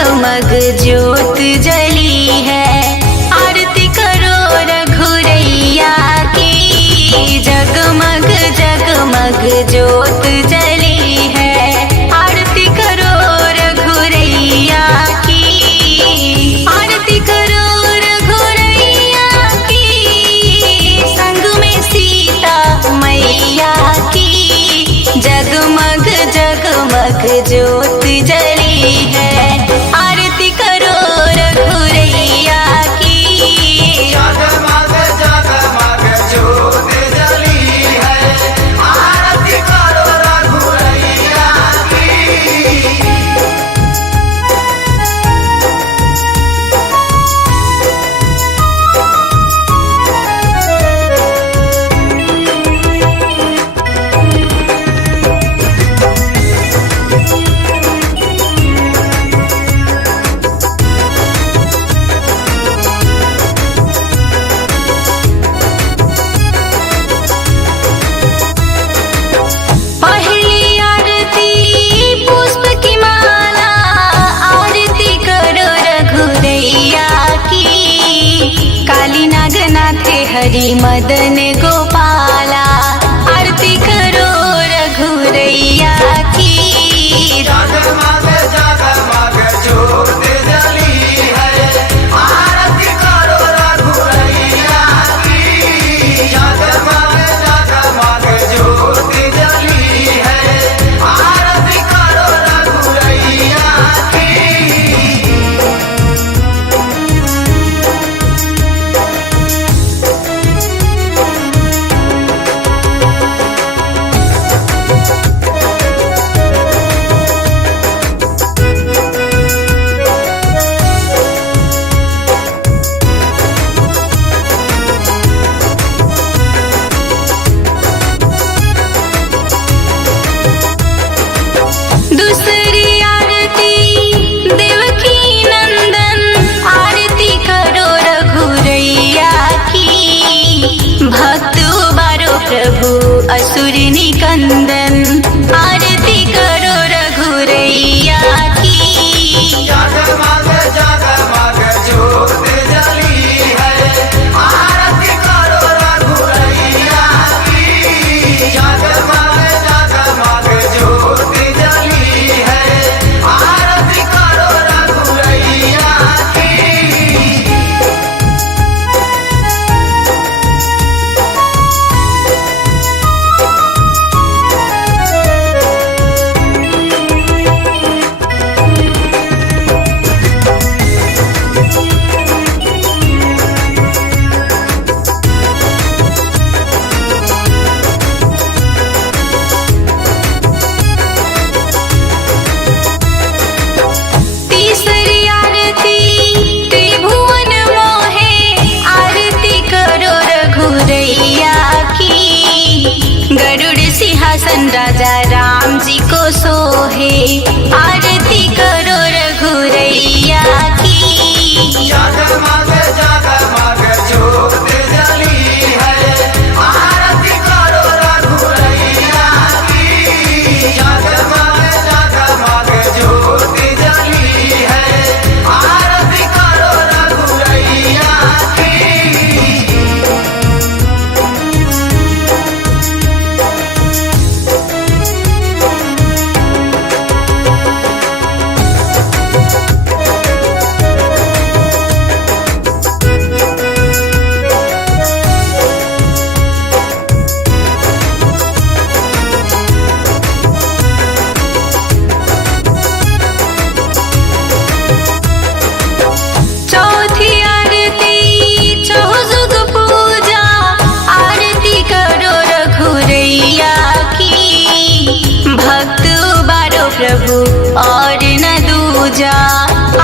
जगमग ज्योत जली है। आरती करो रघुरैया की, जगमग जगमग ज्योत जली है। आरती करो रघुरैया की, आरती करो रघुरैया की, संग में सीता मैया की, जगमग जगमग ज्योत जली है। आरती करो रघुरैया की, जगमग जगमग ज्योत जली है। आरती करो रघुरैया की। पहली आरती पुष्प की माला, आरती करो रघुरैया की, काली नागनाथ हरि मदन गोपाला, आरती करो रघुरैया की। जगमग जगमग ज्योत जली है। आरती करो रघुरैया की, जगमग जगमग ज्योत जली है। आरती करो रघुरैया की। दूसरी आरती देवकी नंदन, आरती करो रघुरैया की, भक्त उबारो प्रभु असुर निकंदन, आरती करो रघुरैया की। जगमग जगमग ज्योत जली है। आरती करो रघुरैया की, जगमग जगमग ज्योत जली है। आरती करो रघुरैया की। तीसरी आरती त्रिभुवन मोहे, आरती करो रघुरैया की, गरुड़ सिंहासन राजा राम जी को सोहे, आरती करो रघुरैया की। जगमग जगमग ज्योत जली है। आरती करो रघुरैया की, जगमग जगमग ज्योत जली है। आरती करो रघुरैया की। चौथी आरती चौजुग पूजा, आरती करो रघुरैया की, भक्त उबारो प्रभु और न दूजा,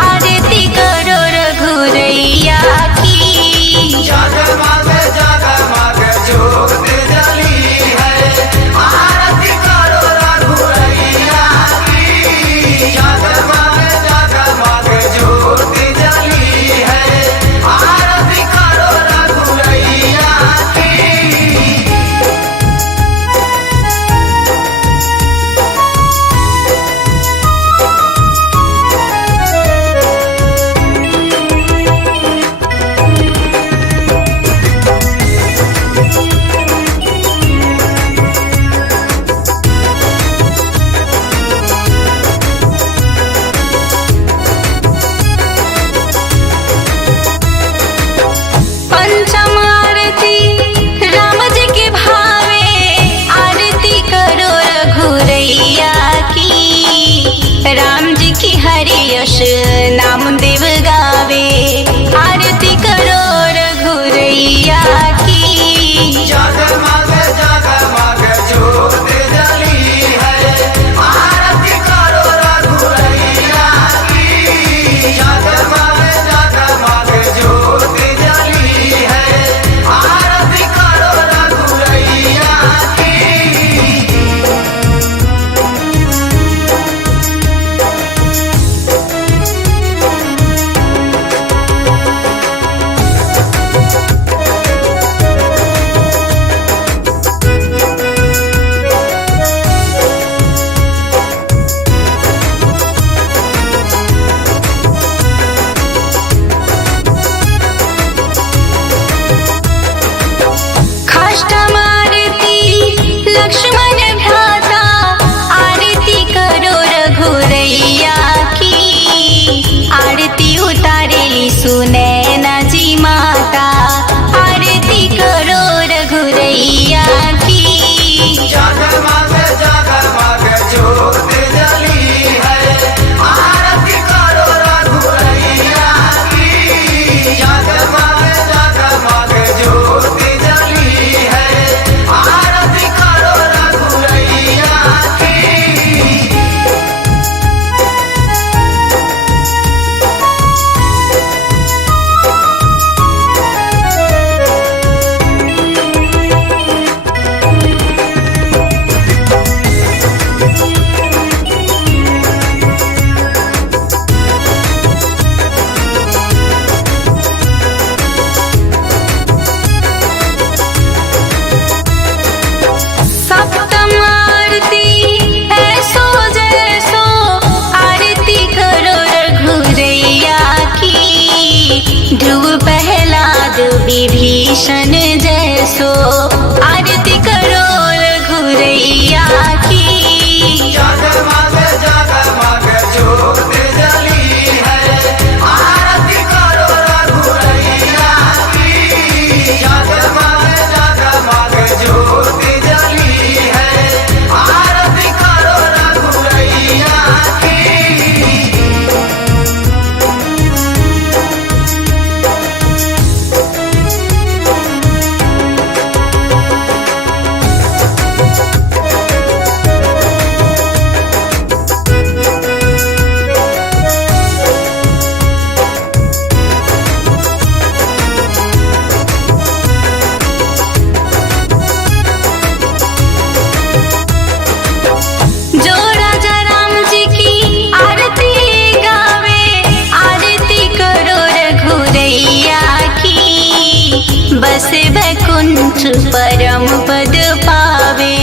आरती करो रघुरैया की। जगमग जगमग ज्योत जली है। आरती करो रघुरैया की, जगमग जगमग ज्योत जली है। आरती करो रघुरैया की। सुनैना जी माता आरती करो रघुरैया की। जगमग जगमग ज्योत जली है, आरती करो रघुरैया की। जगमग जगमग ज्योत जली है, आरती करो रघुरैया की। सप्तम आरती ऐसो जैसो आरती करो रघुरैया की। ध्रुव प्रहलाद विभीषण जैसो आरती करो रघुरैया की। जगमग जगमग ज्योत जली है, आरती करो रघुरैया की। जगमग जगमग ज्योत जली है, आरती करो रघुरैया की। जो राजा राम जी की आरती गावे, आरती करो रघुरैया की। बस बैकुंठ परम पद पावे,